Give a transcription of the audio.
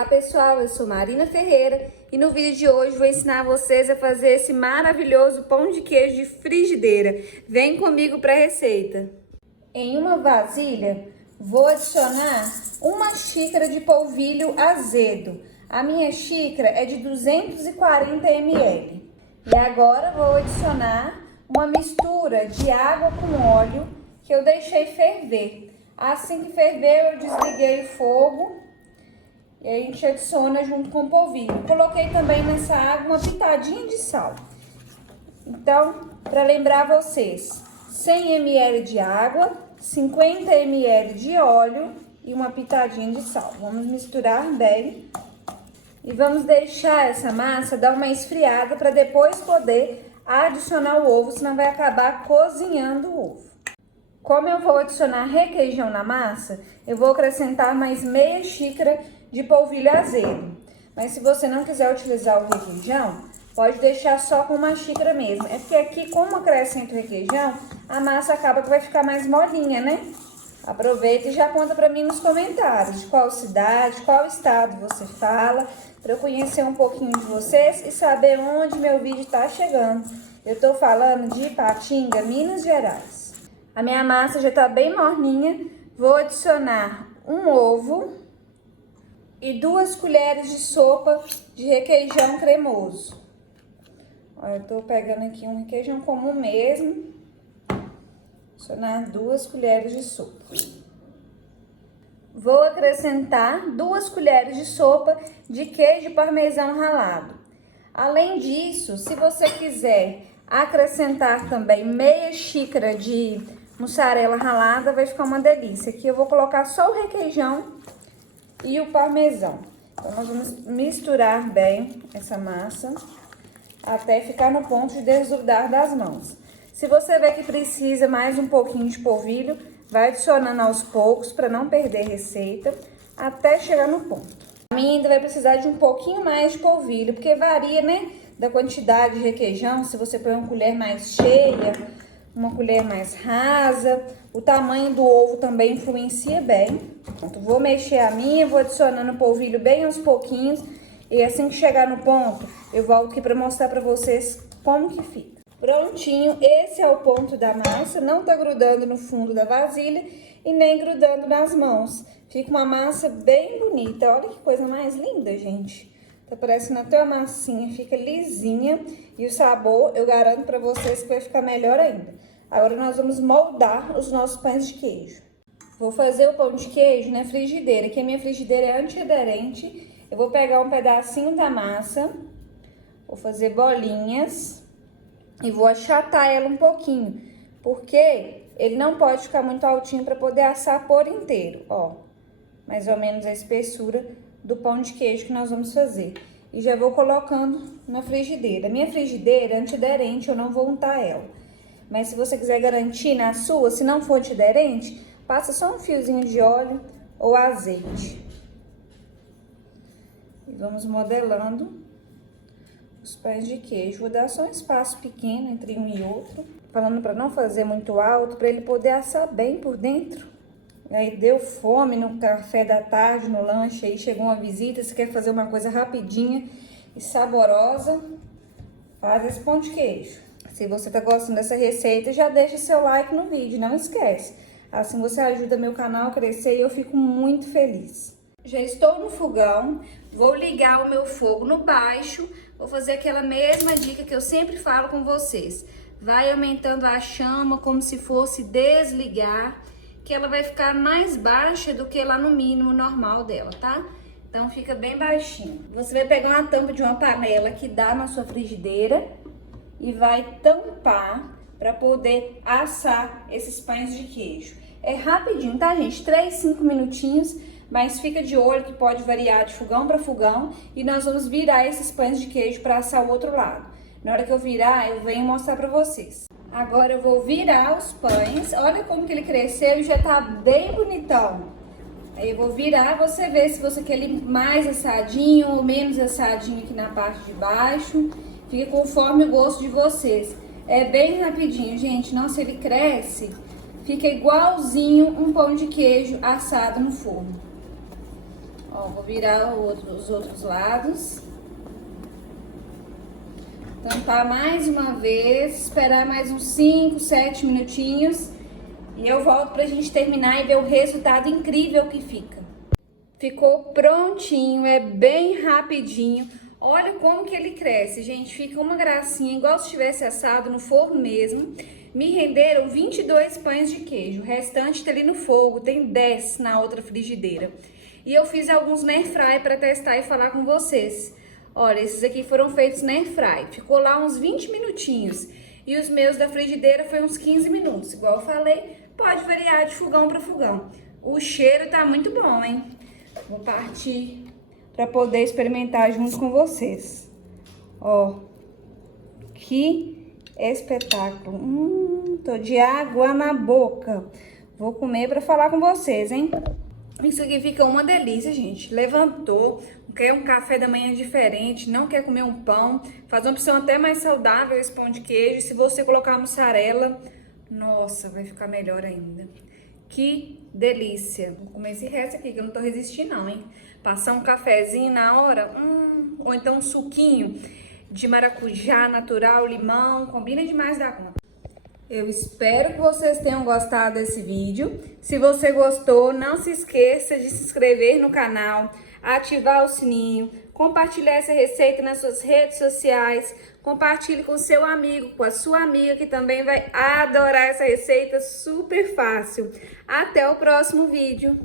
Olá pessoal, eu sou Marina Ferreira e no vídeo de hoje vou ensinar vocês a fazer esse maravilhoso pão de queijo de frigideira. Vem comigo para a receita. Em uma vasilha vou adicionar uma xícara de polvilho azedo. A minha xícara é de 240 ml. E agora vou adicionar uma mistura de água com óleo que eu deixei ferver. Assim que ferver, eu desliguei o fogo. E aí a gente adiciona junto com o polvilho. Coloquei também nessa água uma pitadinha de sal. Então, para lembrar vocês, 100 ml de água, 50 ml de óleo e uma pitadinha de sal. Vamos misturar bem e vamos deixar essa massa dar uma esfriada para depois poder adicionar o ovo, senão vai acabar cozinhando o ovo. Como eu vou adicionar requeijão na massa, eu vou acrescentar mais meia xícara de polvilho azedo. Mas se você não quiser utilizar o requeijão, pode deixar só com uma xícara mesmo. É porque aqui, como acrescento requeijão, a massa acaba que vai ficar mais molinha, né? Aproveita e já conta pra mim nos comentários de qual cidade, qual estado você fala, para eu conhecer um pouquinho de vocês e saber onde meu vídeo tá chegando. Eu tô falando de Ipatinga, Minas Gerais. A minha massa já tá bem morninha. Vou adicionar um ovo e 2 colheres de sopa de requeijão cremoso. Olha, eu tô pegando aqui um requeijão comum mesmo. Adicionar 2 colheres de sopa. Vou acrescentar 2 colheres de sopa de queijo parmesão ralado. Além disso, se você quiser acrescentar também meia xícara de mussarela ralada, vai ficar uma delícia. Aqui eu vou colocar só o requeijão e o parmesão. Então, nós vamos misturar bem essa massa até ficar no ponto de desgrudar das mãos. Se você ver que precisa mais um pouquinho de polvilho, vai adicionando aos poucos para não perder receita até chegar no ponto. A minha ainda vai precisar de um pouquinho mais de polvilho, porque varia, né, da quantidade de requeijão. Se você põe uma colher mais cheia, uma colher mais rasa, o tamanho do ovo também influencia bem. Pronto, vou mexer a minha, vou adicionando o polvilho bem aos pouquinhos e assim que chegar no ponto, eu volto aqui para mostrar para vocês como que fica. Prontinho, esse é o ponto da massa, não tá grudando no fundo da vasilha e nem grudando nas mãos. Fica uma massa bem bonita, olha que coisa mais linda, gente. Tá parecendo até uma massinha, fica lisinha e o sabor, eu garanto pra vocês que vai ficar melhor ainda. Agora nós vamos moldar os nossos pães de queijo. Vou fazer o pão de queijo na frigideira, que a minha frigideira é antiaderente. Eu vou pegar um pedacinho da massa, vou fazer bolinhas e vou achatar ela um pouquinho, porque ele não pode ficar muito altinho para poder assar por inteiro, ó. Mais ou menos a espessura do pão de queijo que nós vamos fazer. E já vou colocando na frigideira. A minha frigideira é antiaderente, eu não vou untar ela. Mas se você quiser garantir na sua, se não for antiaderente, passa só um fiozinho de óleo ou azeite. E vamos modelando os pães de queijo. Vou dar só um espaço pequeno entre um e outro. Falando para não fazer muito alto, para ele poder assar bem por dentro. Aí deu fome no café da tarde, no lanche, aí chegou uma visita, você quer fazer uma coisa rapidinha e saborosa, faz esse pão de queijo. Se você tá gostando dessa receita, já deixa seu like no vídeo, não esquece. Assim você ajuda meu canal a crescer e eu fico muito feliz. Já estou no fogão, vou ligar o meu fogo no baixo, vou fazer aquela mesma dica que eu sempre falo com vocês. Vai aumentando a chama como se fosse desligar, que ela vai ficar mais baixa do que lá no mínimo normal dela, tá? Então fica bem baixinho. Você vai pegar uma tampa de uma panela que dá na sua frigideira e vai tampar para poder assar esses pães de queijo. É rapidinho, tá, gente? 3, 5 minutinhos, mas fica de olho que pode variar de fogão para fogão e nós vamos virar esses pães de queijo para assar o outro lado. Na hora que eu virar, eu venho mostrar para vocês. Agora eu vou virar os pães. Olha como que ele cresceu e já tá bem bonitão. Aí eu vou virar, você vê se você quer ele mais assadinho ou menos assadinho aqui na parte de baixo. Fica conforme o gosto de vocês. É bem rapidinho, gente. Nossa, ele cresce. Fica igualzinho um pão de queijo assado no forno. Ó, vou virar os outros lados. Tampar mais uma vez, esperar mais uns 5, 7 minutinhos. E eu volto pra gente terminar e ver o resultado incrível que fica. Ficou prontinho, é bem rapidinho. Olha como que ele cresce, gente. Fica uma gracinha, igual se tivesse assado no forno mesmo. Me renderam 22 pães de queijo. O restante tá ali no fogo, tem 10 na outra frigideira. E eu fiz alguns na airfry para testar e falar com vocês. Olha, esses aqui foram feitos na airfry. Ficou lá uns 20 minutinhos. E os meus da frigideira foi uns 15 minutos. Igual eu falei, pode variar de fogão para fogão. O cheiro tá muito bom, hein? Vou partir para poder experimentar junto com vocês. Ó, que espetáculo. Tô de água na boca. Vou comer para falar com vocês, hein? Isso aqui fica uma delícia, gente. Levantou, quer um café da manhã diferente, não quer comer um pão, faz uma opção até mais saudável esse pão de queijo. Se você colocar mussarela, nossa, vai ficar melhor ainda. Que delícia. Vou comer esse resto aqui, que eu não tô resistindo não, hein? Passar um cafezinho na hora, ou então um suquinho de maracujá natural, limão, combina demais da conta. Eu espero que vocês tenham gostado desse vídeo. Se você gostou, não se esqueça de se inscrever no canal, ativar o sininho, compartilhar essa receita nas suas redes sociais, compartilhe com seu amigo, com a sua amiga que também vai adorar essa receita super fácil. Até o próximo vídeo.